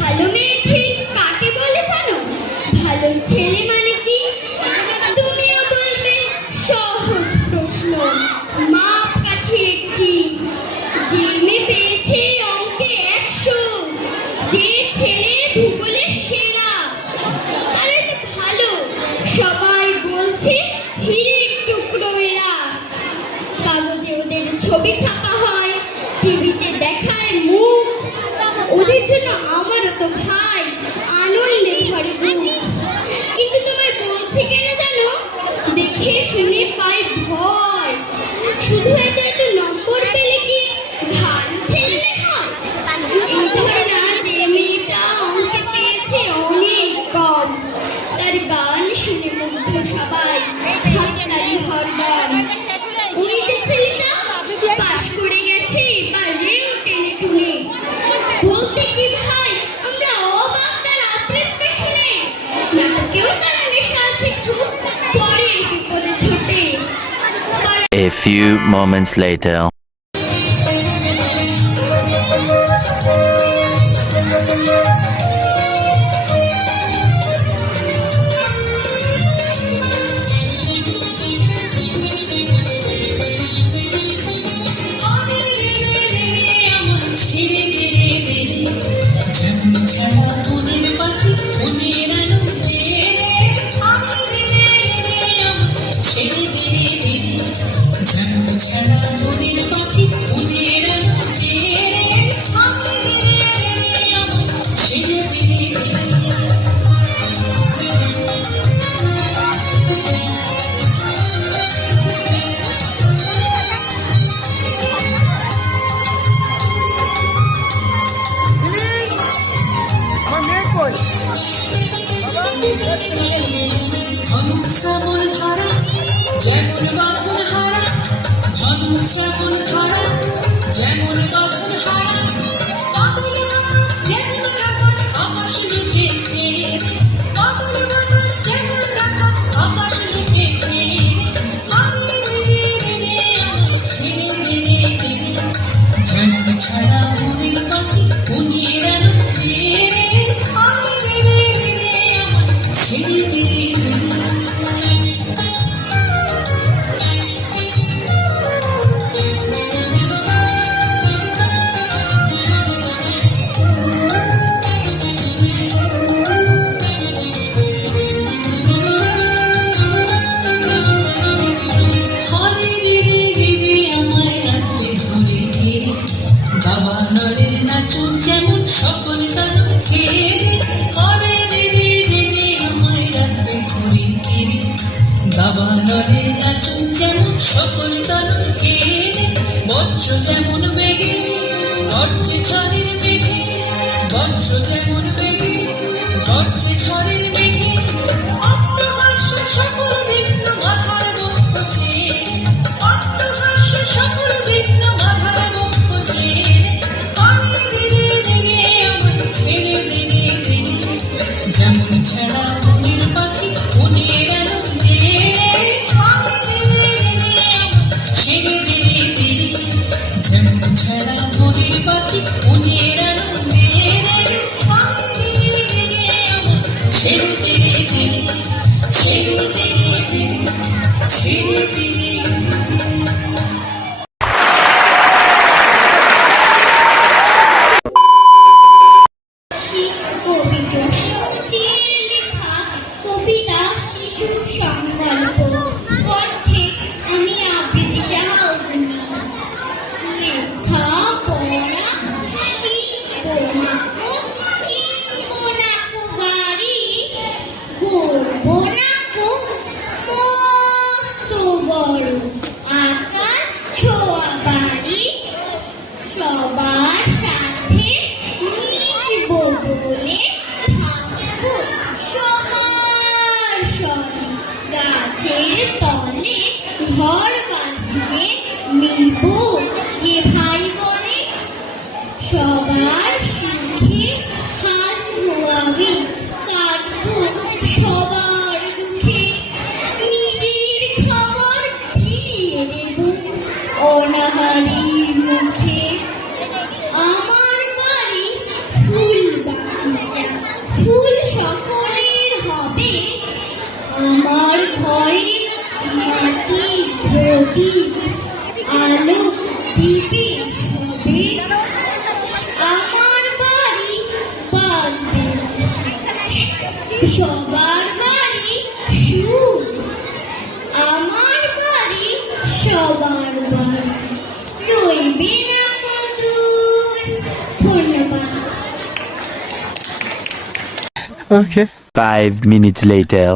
ভালো মেয়ে ঠিক কাকে বলে জানো? ভালো ছেলে মানে কি? তুমিও বলবে সহজ প্রশ্ন, মাপকাঠি একটি। যে মেয়ে পেয়েছে অঙ্কে 100, যে ছেলে ভূগোলে সেরা। আরে তো ভালো, সবাই বলছে হীরের টুকরো এরা। কাগজে ওদের ছবি ছাপা হয়, টিভিতে দেখায় মুখ। ওদের জন্য আমারও তো ভাই আনন্দে ভরে বুক। কিন্তু তোমায় বলছি কেন জানো? দেখে শুনে পাই ভয়। শুধু এত এত নম্বর পেলে কি ভালো ছেলে হয়? এই ধারণা যে মেয়েটা অঙ্কে পেয়েছে অনেক কম, তার গান শুনে মুগ্ধ সবাই, হাততালি হরদম। ওই যে ছেলেটা পাশ করে গেছে এবারেও টেনে টুনে, বলতে কি ভাই আমরা অবাক তার আবৃত্তি শুনে। নাটকেও তার নেশা আছে খুব, পরের বিপদে ছোটে। A few moments later. শ্রাবণ ধারা যেমন বাঁধন হারা, ধনু শ্রাবণ ধারা যেমন বাঁধন হারা, বাদল বাতাস যেমন ডাকাত আকাশ লুটে খেয়ে, বাদল বাতাস যেমন ডাকাত আকাশ লুটে খেয়ে। আমি রে রে আমার ছেড়ে দে রে, যেমন ছাড়া মনের পাখি মনের আনন্দে। আমি রে আমার ছেড়ে দে রে। যেমন সকল কারণ খেয়ে করে দেবে দেবে আমায় রাখবে ধরে ধীরে। বাবা নরে নাচুন যেমন সকল কারণ খেয়ে, বজ্র যেমন বেগে গর্জে ঝড়ের মেঘে, বজ্র যেমন বেগে গর্জে ঝড়ের মেঘে। অট্টহাস্য সকল ভিন্ন মাথার বক্ষ চেয়ে, অট্টহাস্য সকল ভিন্ন মাথার বক্ষ চেয়ে। ছেড়ে দিনে দিনে যেমন ছাড়া মনের পাখি মনের আনন্দে। ছেড়ে দিনে দিনে যেমন ছাড়া মনের পাখি মনের আনন্দে। ছেড়ে দিনে দিনে ছেড়ে দিনে দিনে ছেড়ে দিনে। কবিতা শিশু সংকল্প কণ্ঠে আমি আবৃত্তি সাহায্য। লেখা পড়া শিখবো নাকো, কিনবো নাকো গাড়ি, করবো নাকো মস্ত বড় আকাশ ছোঁয়া বাড়ি। সবার সাথে মিশবো বলে থাকবো সবার সঙ্গে, গাছের তলে ঘর বাঁধিয়ে মিলব যে ভাই বোনে। সবার সুখে হাসবো আমি, কাটবো সবার দুঃখে। নিজের খাবার ফিরিয়ে দেব অনাহারীর মুখে। আমার বাড়ি ফুল সবার বাড়ি সুখ, আমার বাড়ি সবার বাড়ি, রইবে না কদূর। ধন্যবাদ। 5 minutes later.